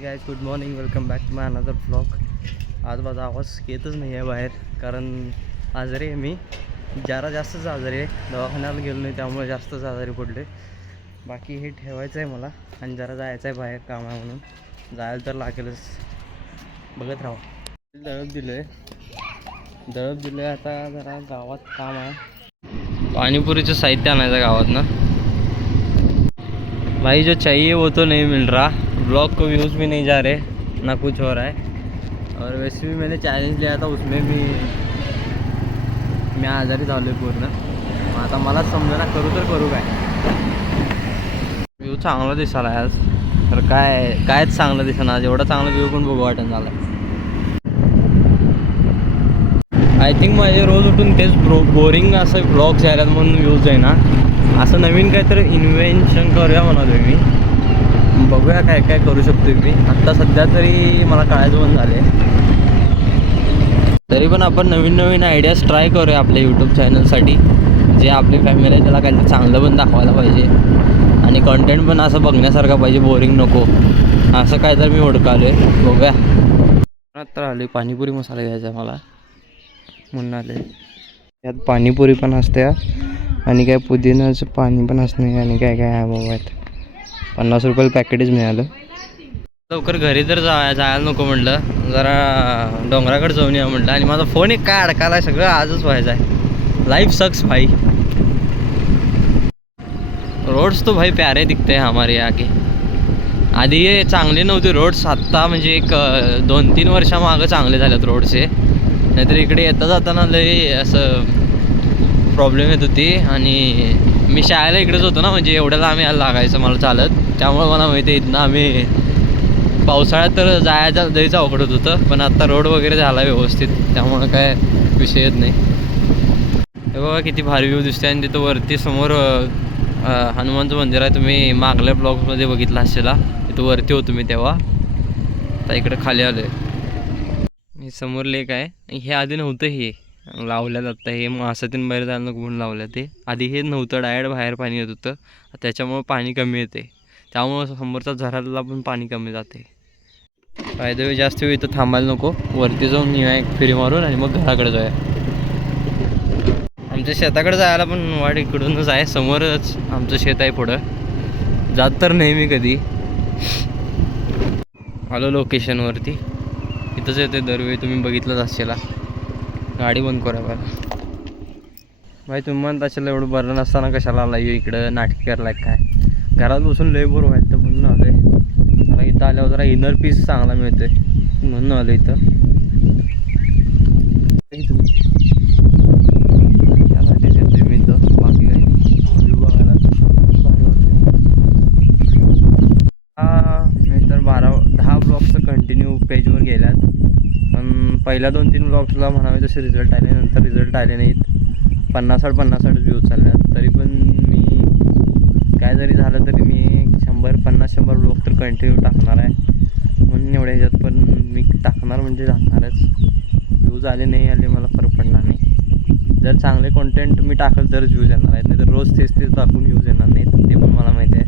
Guys good morning, welcome back to my another blog. आज माझा आवाज येतच नाही आहे बाहेर, कारण आजारी आहे मी. जरा जास्तच आजारी आहे, दवाखान्याला गेलो नाही त्यामुळे जास्तच आजारी पडले. बाकी हे ठेवायचं आहे मला आणि जरा जायचं आहे बाहेर काम आहे म्हणून. जायला तर लागेलच, बघत राहा. दळप दिलं आहे आता जरा गावात काम आहे. पाणीपुरीचं साहित्य आणायचं गावात ना भाई. जो चाहिए वो तो नहीं मिल रहा, ब्लॉग को व्यूज़ भी नहीं जा रहे, ना कुछ हो रहा है. और वैसे भी मैंने चैलेंज लिया था, उसमें भी मैं आजारी झालो आहे पूर्ण. आता मला समजा करू तर करू काय. व्ह्यू चांगला दिसाला आज तर कायच चांगलं दिसणार आज. एवढा चांगला व्ह्यू पण बघू वाटण झाला. आय थिंक माझे रोज उठून तेच बोरिंग असं ब्लॉग्स यायला म्हणून व्ह्यूज आहे ना. असं नवीन काहीतरी इन्व्हेन्शन करूया म्हणालो मी. बघूया काय काय करू शकतो मी. आत्ता सध्या तरी मला कळायचं पण झाले, तरी पण आपण नवीन आयडियाज ट्राय करूया आपल्या यूट्यूब चॅनलसाठी. जे आपली फॅमिली आहे त्याला काहीतरी चांगलं पण दाखवायला पाहिजे आणि कंटेंट पण असं बघण्यासारखा पाहिजे, बोरिंग नको. असं काय तर मी हुडकालो आहे, बघूया. तर आले पाणीपुरी मसाला घ्यायचा मला म्हणून आले. यात पाणीपुरी पण असते आणि काय पुदिनाचं पाणी पण असणे आणि काय काय आहे बाबा. 50 रुपयाला पॅकेटच मिळालं. लवकर घरी तर जायला नको म्हटलं, जरा डोंगराकडे जाऊन या म्हटलं. आणि माझा फोन एक काय अडकाला आहे, सगळं आजच व्हायचं आहे. लाईफ सक्स भाई. रोड्स तो भाई प्यारे दिखते हैं हमारे यहाँ के. आधी हे चांगले नव्हते रोड्स, आत्ता म्हणजे एक 2-3 वर्षामागं चांगले झालेत रोडचे. नाहीतर इकडे येता जाताना लई असं प्रॉब्लेम येत होती. आणि मी शाळेला इकडेच होतो ना, म्हणजे एवढ्याला आम्ही यायला लागायचं मला चालत. त्यामुळे मला माहिती आहे इथनं आम्ही पावसाळ्यात तर जायचं अवघड होत होतं. पण आता रोड वगैरे झाला व्यवस्थित, त्यामुळं काय विषय येत नाही. हे बघा किती भारी व्ह्यू दिसते. आणि तिथं वरती समोर हनुमानचं मंदिर आहे. तुम्ही मागल्या ब्लॉग्समध्ये बघितलं असेल, तिथं वरती होतो मी तेव्हा. आता इकडे खाली आलो आहे. समोर लेक आहे. हे आधी नव्हतं, हे लावल्यात आत्ता. हे मासातून बाहेर जायला नको म्हणून लावलं ते. आधी हे नव्हतं, डायरेक्ट बाहेर पाणी येत होतं. त्याच्यामुळं पाणी कमी येते, त्यामुळं समोरचा झराला पण पाणी कमी जाते. फायदा जास्त वेळ इथं थांबायला नको, वरती जाऊन येऊया एक फेरी मारून आणि मग घराकडे जाऊया. आमच्या शेताकडे जायला पण वाट इकडूनच आहे, समोरच आमचं शेत आहे. पुढं जात तर नाही मी कधी. आलो लोकेशनवरती, इथंच येते दरवेळी, तुम्ही बघितलंच असेल. गाडी बंद करा बरं भाई. तुम्ही म्हणत असेल एवढं बरं नसताना कशाला आला इकडं, नाटक करायला काय. घरात बसून लय बोर व्हायचं म्हणून आलो आहे. मला इथं आल्यावर जरा इनर पीस चांगला मिळतो आहे म्हणून आलो इथं. त्यासाठीच येतोय मी इथं, बाकी काही नाही. व्ह्यू बघायला भारी वाटते. नाहीतर 10 ब्लॉग्स कंटिन्यू पेजवर गेल्यात. पण पहिल्या 2-3 ब्लॉग्सला म्हणावे तसे रिझल्ट आले, नंतर रिझल्ट आले नाहीत. 50-50 व्ह्यूज चालल्यात. तरी पण मी काय जरी झालं तरी मी 100-50 ब्लॉग तर कंटिन्यू टाकणार आहे. म्हणून एवढ्या ह्याच्यात पण मी टाकणार म्हणजे टाकणारच. व्ह्यूज आले नाही आले मला फरक पडणार नाही. जर चांगले कॉन्टेंट मी टाकलं तरच व्ह्यूज येणार आहेत, नाही तर रोज तेच टाकून व्ह्यूज येणार नाहीत. ते पण मला माहिती आहे.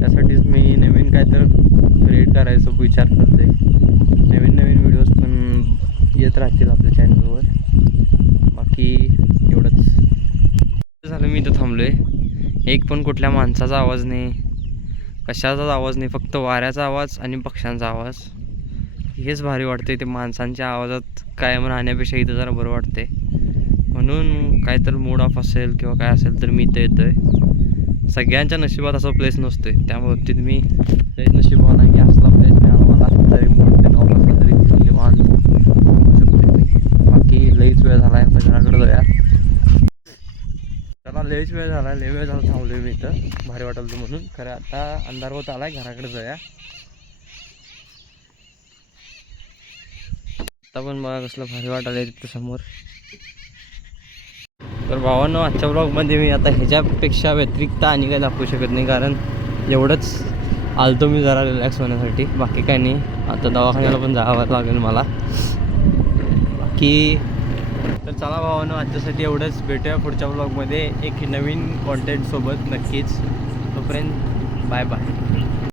त्यासाठीच मी नवीन काय तर क्रिएट करायचा विचार करते. नवीन व्हिडिओज पण येत राहतील आपल्या चॅनलवर. बाकी एवढंच झालं. मी इथं थांबलो आहे. एक पण कुठल्या माणसाचा आवाज नाही, कशाचाच आवाज नाही, फक्त वाऱ्याचा आवाज आणि पक्ष्यांचा आवाज. हेच भारी वाटते. ते माणसांच्या आवाजात कायम राहण्यापेक्षा इथं जरा बरं वाटते. म्हणून काय तर मूड ऑफ असेल किंवा काय असेल तर मी इथं येतो आहे. सगळ्यांच्या नशिबात असा प्लेस नसतो आहे, त्या बाबतीत मी लयच नशिबाला की असला प्लेस मिळाला मला. तरी मूड ते ऑफ असला तरी निवांत होऊ शकते मी. बाकी लईच वेळ झाला आहे, आपल्या घराकडे जाऊया. त्याला लईच वेळ झाला, लई वेळ झाला थांबलो मी इथं. भारी वाटलं म्हणून. खरं आता अंधार होत आला आहे, घराकडे जाऊया. आता पण बघा कसलं भारी वाटायला आहे तिथं समोर. तर भावांनो, आजच्या ब्लॉगमध्ये मी आता ह्याच्यापेक्षा व्यतिरिक्त आणि काही दाखवू शकत नाही, कारण एवढंच आलतो मी जरा रिलॅक्स होण्यासाठी. बाकी काही नाही. आता दवाखान्याला पण जावं लागेल मला. बाकी तर चला भावांनो, आजच्यासाठी एवढंच. भेटूया पुढच्या ब्लॉगमध्ये एक नवीन कॉन्टेंटसोबत नक्कीच. तोपर्यंत बाय बाय.